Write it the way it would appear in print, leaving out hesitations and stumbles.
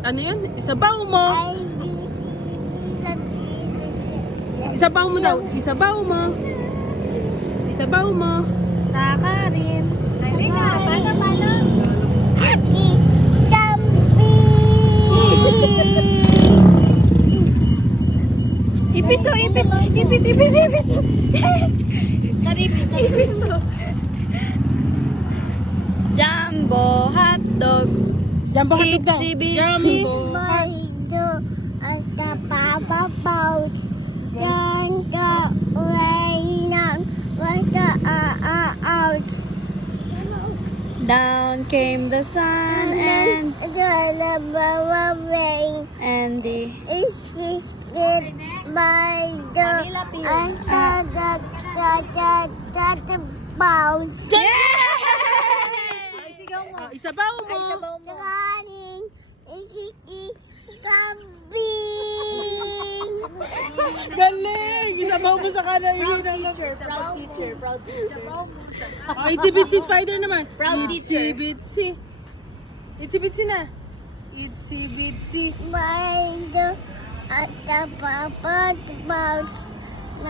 ano yun? Isabaw mo. Isabaw mo daw. Isabaw mo. Isabaw mo. Sakarin. Halika, paano? Ipis. Jumbo hotdog. Jumbo hotdog daw. Itsy bitsy. Jumbo Down came the sun and the isabaw mo. Galing! Isabaw mo sa kanan. Proud teacher. Oh, itsy bitsy spider naman. Proud teacher. Itsy bitsy na. Itsy bitsy.